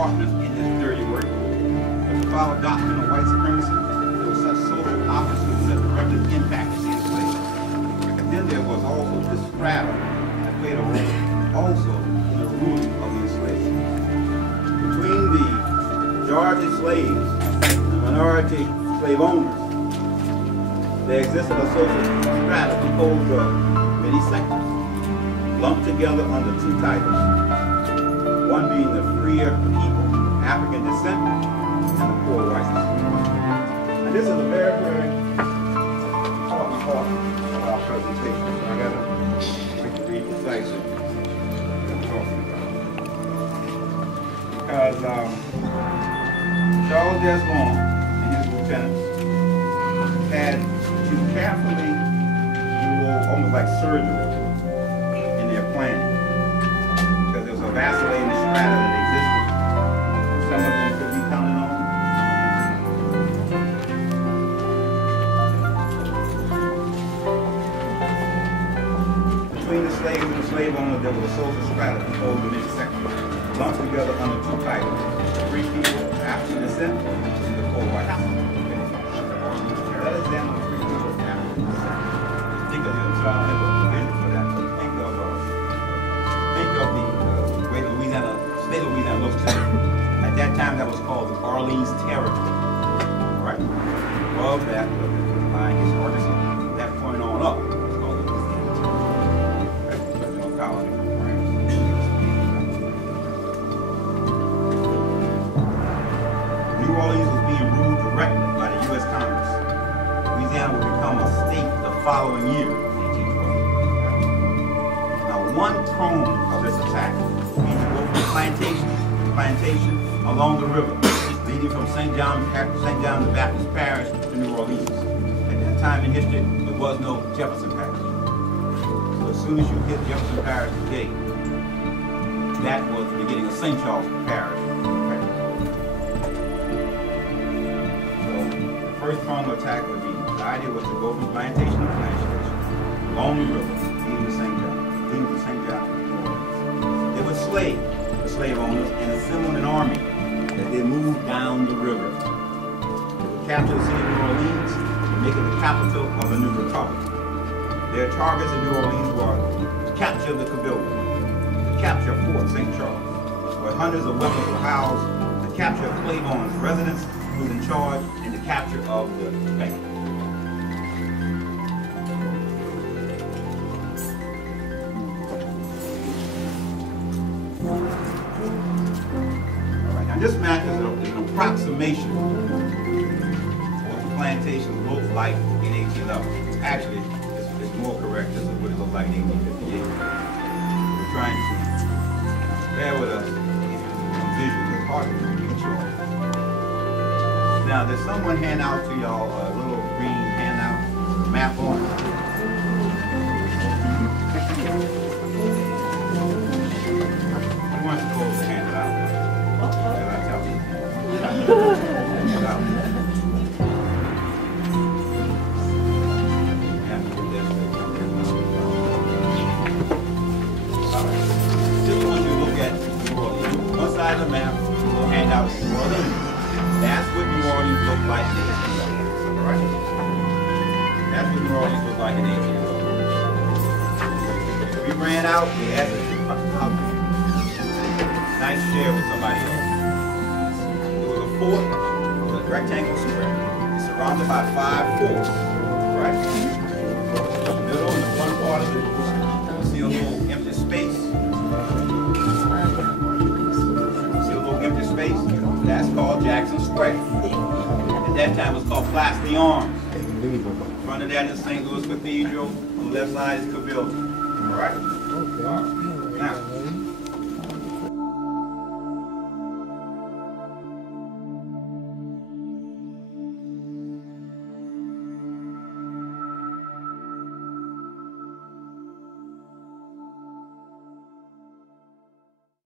partners in this dirty work. But to follow doctrine of white supremacy, there were such social opposites that directly impacted the enslaved. And then there was also this strata that played a role also in the ruling of the enslaved. Between the majority slaves and minority slave owners, there existed a social strata composed of many sectors, lumped together under two titles, one being the freer people, African descent, and the poor whites. And this is a very, very important part of our presentation. So I got to read precisely what I'm talking about. Because Charles Desmond and his lieutenants had to carefully do almost like surgery in their planning, because there was a vacillating strata that existed. Some of them could be counted on. Between the slaves and the slave owners, there was a social strata composed of many sectors, lumped together under two titles: the free people, African descent, and the poor whites. Let us examine the free people, African descent. Think of the provision for that. But think of the way the Louisiana, state of Louisiana looks today. At that time, that was called the Orleans Territory. Right? Above that, the line is Arkansas. From that point on up, it's called the Louisiana Territory. Original colony from France. New Orleans was being ruled directly by the U.S. Congress. Louisiana would become a state the following year, 1812. Now, one prong of this attack means to go from plantation along the river, leading from St. John the Baptist Parish to New Orleans. At that time in history, there was no Jefferson Parish. So as soon as you hit Jefferson Parish today, that was the beginning of St. Charles Parish. So the first prong of attack would be, the idea was to go from plantation to plantation along the river, leading to St. John, New Orleans. They would slay the slave owners and assemble an army as they moved down the river. They would capture the city of New Orleans and make it the capital of the new republic. Their targets in New Orleans were to capture the Cabildo, to capture Fort St. Charles, where hundreds of weapons were housed, to capture Claiborne's residence, who was in charge, and the capture of the bank. This map is an approximation of what the plantations looked like in 1811. Actually, it's more correct. This is what it looked like in 1858. We're trying to bear with us visually. It's hard to picture. Now, there's someone hand out to y'all a little green handout map on it. I want you to close the hand it out. Just want you to look at New Orleans. One side of the map, we'll hand out New Orleans. That's what New Orleans looked like in 1811. Right? That's what New Orleans looked like in 1811. We ran out, we had to nice share with somebody else. Fort with a rectangle square. It's surrounded by 5 forts, right? In the middle, in the front part of it, you see a little empty space. See a little empty space? That's called Jackson Square. At that time, it was called Place des Armes. In front of that is St. Louis Cathedral. On the left side is Cabildo. All right? Now,